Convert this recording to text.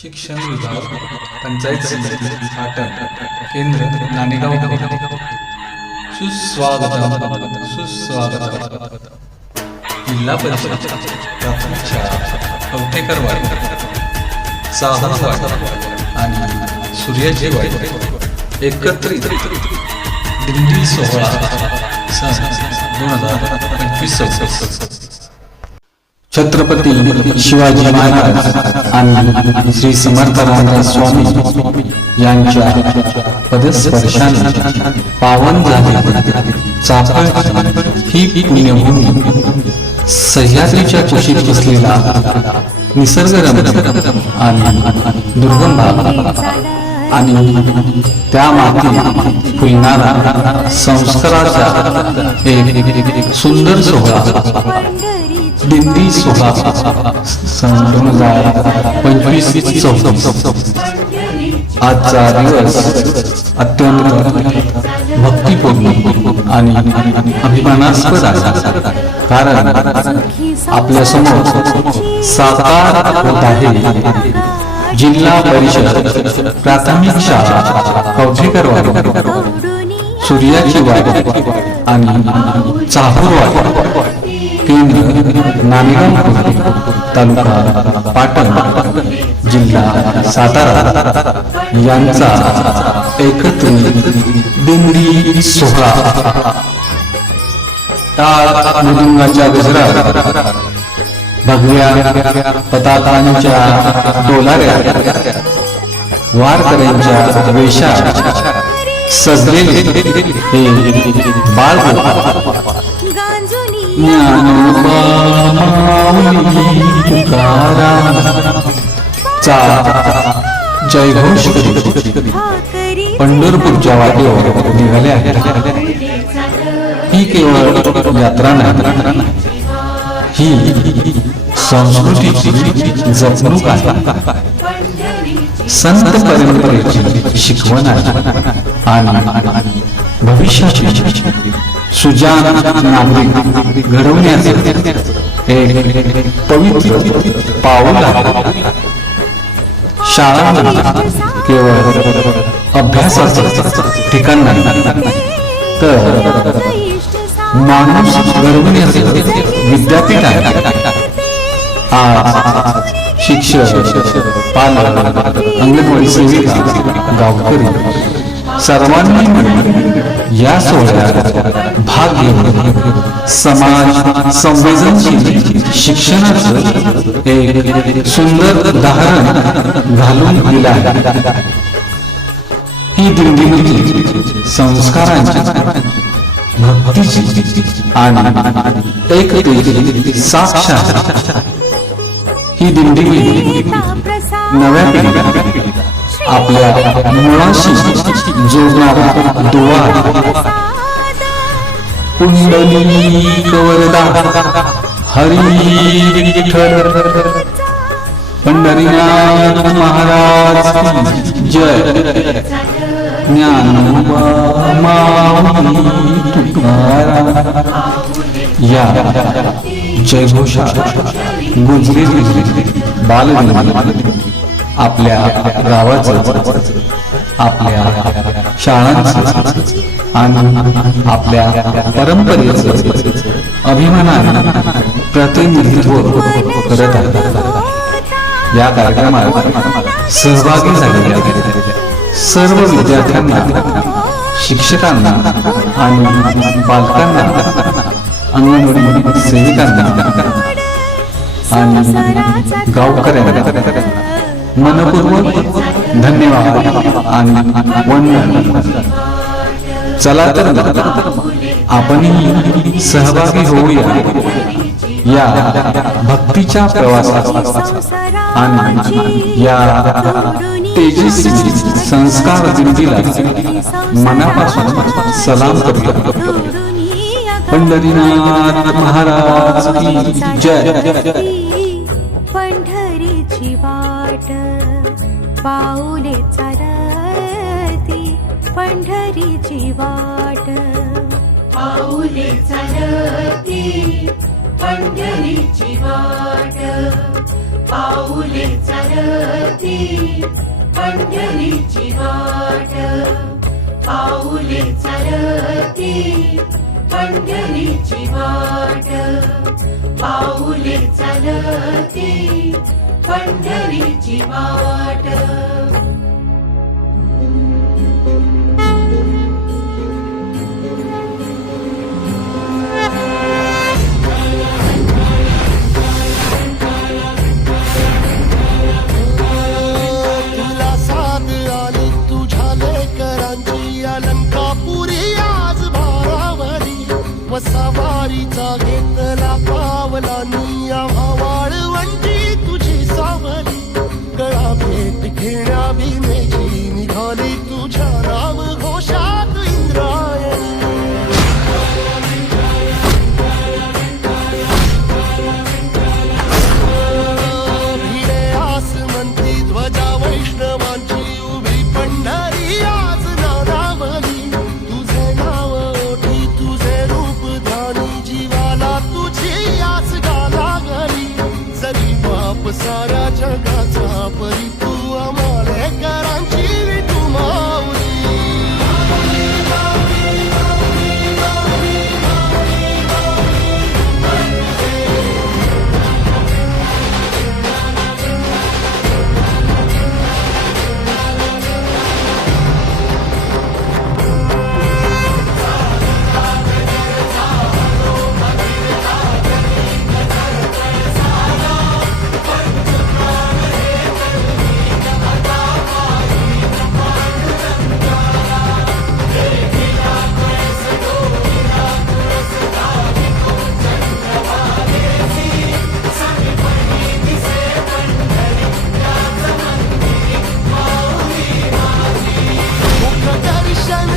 शिक्षण विभाग, पंचायत समिती, पाटण, केंद्र नाणेगाव. सुस्वागतम सुस्वागतम. जिल्हा परिषद प्राथमिक शाळा कवठेकरवाडी, साहरवाडी आणि सूर्याची वाडी एकत्रित दिंडी सोहळा सन 2025. छत्रपती शिवाजी महाराज आणि श्री समर्थ रामदास स्वामी यांच्या पदस्पर्शाने पावन झालेली चाफळ ही पुण्यभूमी सह्याद्रीच्या कुशीत बसलेला निसर्गरम्य आणि दुर्गम भाग आणि त्या माती फुलणारा संस्काराचा एक सुंदर सोहळा दिंडी सोहळा सन 2025. आजचा दिवस अत्यंत भक्तिपूर्ण आणि अभिमानास्पद आहे, कारण आपल्या समोर साकार होत आहे जिल्हा परिषद प्राथमिक शाळा कवठेकरवाडी, सूर्याची वाडी आणि चाहूरवाडी, केंद्र नाणेगाव, तालुका पाटण, जिल्हा सातारा यांचा एकत्रित दिंडी सोहळा. टाळ मृदुंगाच्या गजरात, भगव्या पताकांच्या डोलाऱ्या, वारकऱ्यांच्या वेशात सजलेले हे बाळ जयघोष पंढरपूरच्या वाटेवर निघाले आहेत. ही केवळ यात्रा नाही, ही संस्कृतीची जपणूक आहे, संत परंपरेची शिकवण आहे आणि भविष्याची सुजाण नागरिक घडवण्याचे एक पवित्र पाऊल आहे. शाळा केवळ अभ्यासाचं ठिकाण नाही, तर माणूस घडवण्याचे विद्यापीठ आहे. आज शिक्षक, पालक, अंगणवाडी सेविका, गावकरी सर्वांनी मिळून या सोहळ्यात भाग घेऊन समाज संवेदनशील शिक्षणाचं एक सुंदर उदाहरण घालून दिलं आहे. ही दिंडी म्हणजे संस्कारांची, भक्तीची आणि एकतेची साक्ष आहे. ही दिंडी नव्या पिढीला आपल्या मुळाशी जोडणारा दुवा. पुंडलिक वरदा हरी विठ्ठल, पंढरीनाथ महाराज जय, ज्ञानोबा माऊली तुकाराम या जयघोषा गुंजलेली बालदिंडी आपल्या गावाचं, आपल्या शाळांचं आणि आपल्या परंपरेचं अभिमानाने प्रतिनिधित्व करत आहे. या कार्यक्रमात सहभागी झालेल्या सर्व विद्यार्थ्यांना, शिक्षकांना आणि पालकांना, अंगणवाडी सेविकांना आणि गावकऱ्यांना मनपूर्वक धन्यवाद आणि वंदन. चला तर आपणही सहभागी होऊया या भक्तीच्या प्रवासात आणि या तेजस्वी संस्कार दिंडीला मनापासून सलाम करूया. पंढरीनाथ महाराज की जय. पंढरीची वाट पाऊले चालती, पंढरीची वाट पाऊले चालती, पंढरीची वाट पाऊले चालती. चालती पंढरीची वाट पाऊले चालती पंढरीची वाट पाऊले चालती पंढरीची वाट तुला साथ आली तुझ्या लेकरांची अलंकापुरी आज भारावरी वसावारीचा घेतला पावलांनी आम्हा वाळवंटी तुझी सावली गळा भेट घेण्या भीमेची निघाली तुझ्या राम घोषात इंद्रायणी भिडे आसमंती ध्वजा वैष्णवांची उभी पंढरी आज नादावली तुझे नाव ओठी तुझे रूप ध्यानी जीवाला तुझी आस गाला गली जरी बाप साऱ्या जगाचा परी तू आम्हाले करांची विठू माऊली दर्शन